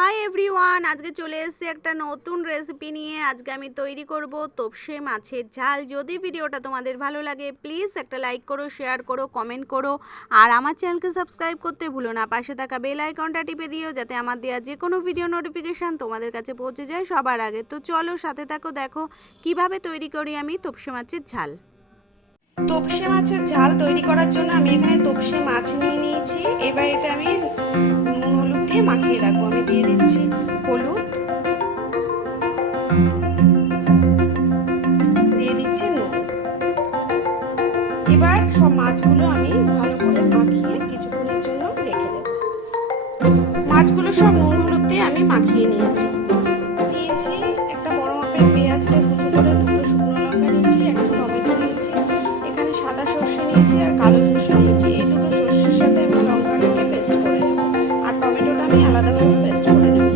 Hi everyone, আজকে চলে এসেছি একটা নতুন রেসিপি নিয়ে। আজকে আমি তৈরি করব তোপসে মাছের ঝাল। যদি ভিডিওটা তোমাদের ভালো লাগে প্লিজ একটা লাইক করো, শেয়ার করো, কমেন্ট করো, আর আমার চ্যানেলকে সাবস্ক্রাইব করতে ভুলো না। পাশে থাকা বেল আইকনটা টিপে দিও যাতে আমার দেওয়া যে কোনো ভিডিও নোটিফিকেশান তোমাদের কাছে পৌঁছে যায় সবার আগে। তো চলো সাথে থাকো, দেখো কিভাবে তৈরি করি আমি তোপসে মাছের ঝাল। তোপসে মাছের ঝাল তৈরি করার জন্য আমি এখানে তোপসে মাছ নিয়ে নিয়েছি। এবার এটা আমি নুন হলুদ দিয়ে মাখিয়ে রাখবো। আমি দিয়ে দিচ্ছি হলুদ, দিয়ে দিচ্ছি নুন। এবার সব মাছগুলো আমি ভালো করে মাখিয়ে কিছুক্ষণের জন্য রেখে দেব। মাছগুলো সব নুন হলুদ দিয়ে আমি মাখিয়ে নিয়েছি। একটা বড় মাপের পেঁয়াজকে কুচি করে, দুটো শুকনো লঙ্কা নিয়েছি, একটা টমেটো নিয়েছি, এখানে সাদা সর্ষে নিয়েছি আর কালো সর্ষে নিয়েছি। এই দুটো সর্ষের সাথে আমি লঙ্কাটাকে পেস্ট করে নেব, আর টমেটোটা আমি আলাদাভাবে পেস্ট করে নেব।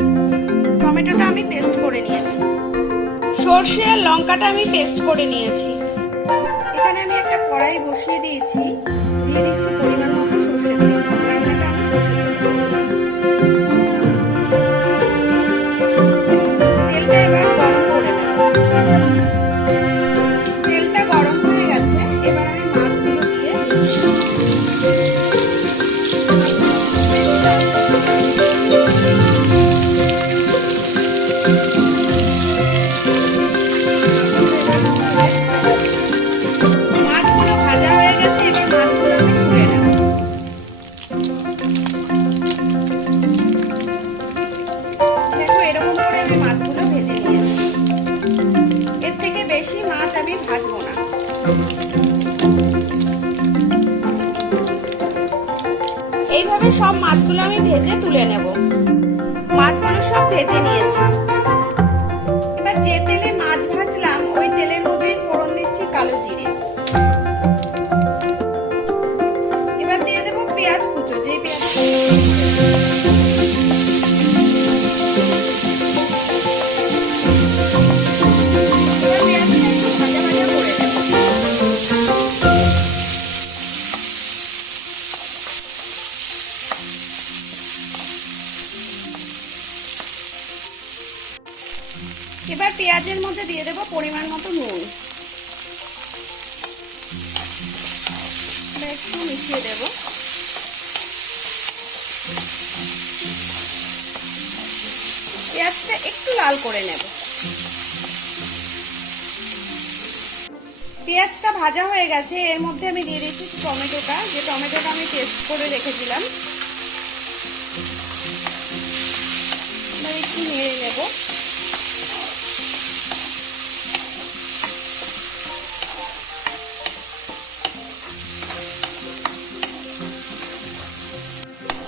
টমেটোটা আমি পেস্ট করে নিয়েছি, সর্ষে আর লঙ্কাটা আমি পেস্ট করে নিয়েছি। এখানে আমি একটা কড়াই বসিয়ে দিয়েছি, দিয়ে দিচ্ছি পরিমাণ মতো সর্ষের তেল। রান্নাটা আমি সর্ষের তেল করব। তেলটা এবার গরম করে নেব। তেলটা গরম হয়ে গেছে, এবার আমি মাছগুলো দিয়ে মাছগুলো ভাজা হয়ে গেছে। এবার মাছগুলো আমি তুলে নেব। দেখো এরকম করে আমি মাছগুলো ভেজে নিয়েছি। এর থেকে বেশি মাছ আমি ভাজবো না। এইভাবে সব মাছগুলো আমি ভেজে তুলে নেব। মাছগুলো সব ভেজে নিয়েছি। এবার যে তেলে মাছ ভাজলাম ওই তেলের মধ্যেই ফোড়ন দিচ্ছি কালো জিরে। এবার দিয়ে দেবো পেঁয়াজ কুচো, যেই পেঁয়াজ এবার পেঁয়াজের মধ্যে দিয়ে দেবো পরিমাণ মতো নুন। একটু মিশিয়ে দেব। পেঁয়াজটা একটু লাল করে নেব। পেঁয়াজটা ভাজা হয়ে গেছে, এর মধ্যে আমি দিয়ে দিচ্ছি টমেটোটা, যে টমেটোটা আমি পেস্ট করে রেখেছিলাম। এবার একটু নেড়ে নেব।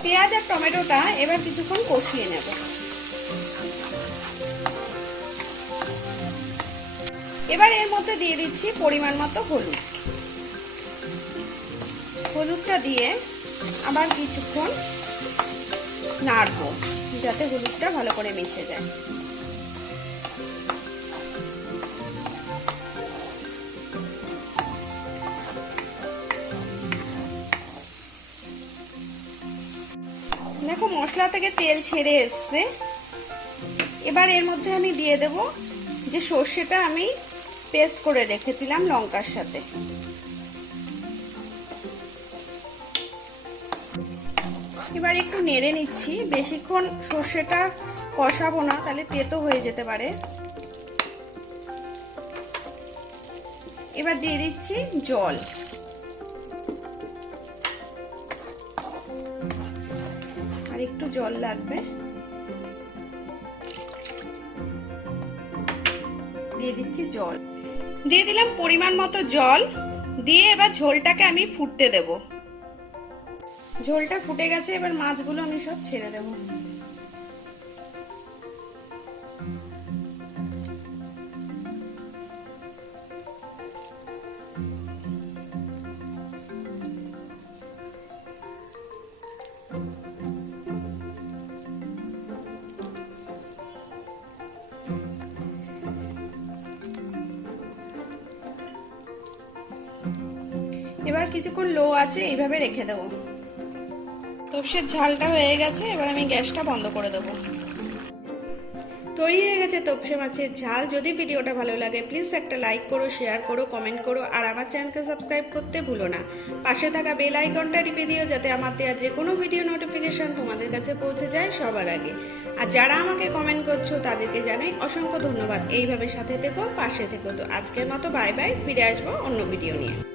পেঁয়াজ আর টমেটোটা এবার কিছুক্ষণ কষিয়ে নেব। এবার এর মধ্যে দিয়ে দিচ্ছি পরিমাণ মতো হলুদ। হলুদটা দিয়ে আবার কিছুক্ষণ নাড়বো যাতে হলুদটা ভালো করে মিশে যায়। দেখো মশলা থেকে তেল ছেড়ে এসছে। এবার এর মধ্যে আমি দিয়ে দেব যে সর্ষেটা আমি পেস্ট করে রেখেছিলাম লঙ্কার সাথে। এবার একটু নেড়ে নিচ্ছি। বেশিক্ষণ সর্ষেটা কষাবো না, তাহলে তেতো হয়ে যেতে পারে। এবার দিয়ে দিচ্ছি জল। আর একটু জল লাগবে, দিয়ে দিচ্ছি জল। দিয়ে দিলাম পরিমাণ মতো জল। দিয়ে এবার ঝোলটাকে আমি ফুটতে দেব। ঝোলটা ফুটে গেছে, এবার মাছগুলো আমি সব ছেড়ে দেব। এবার কিছুক্ষণ লো আছে এইভাবে রেখে দেবো। তোপসের ঝালটা হয়ে গেছে, এবার আমি গ্যাসটা বন্ধ করে দেবো। তৈরি হয়ে গেছে তপসে মাছের ঝাল। যদি ভিডিওটা ভালো লাগে প্লিজ একটা লাইক করো, শেয়ার করো, কমেন্ট করো, আর আমার চ্যানেলকে সাবস্ক্রাইব করতে ভুলো না। পাশে থাকা বেল আইকনটা টিপে দিও যাতে আমার দেওয়া যে কোনো ভিডিও নোটিফিকেশন তোমাদের কাছে পৌঁছে যায় সবার আগে। আর যারা আমাকে কমেন্ট করছো তাদেরকে জানাই অসংখ্য ধন্যবাদ। এইভাবে সাথে থেকো, পাশে থেকো। তো আজকের মতো বাই বাই, ফিরে আসবো অন্য ভিডিও নিয়ে।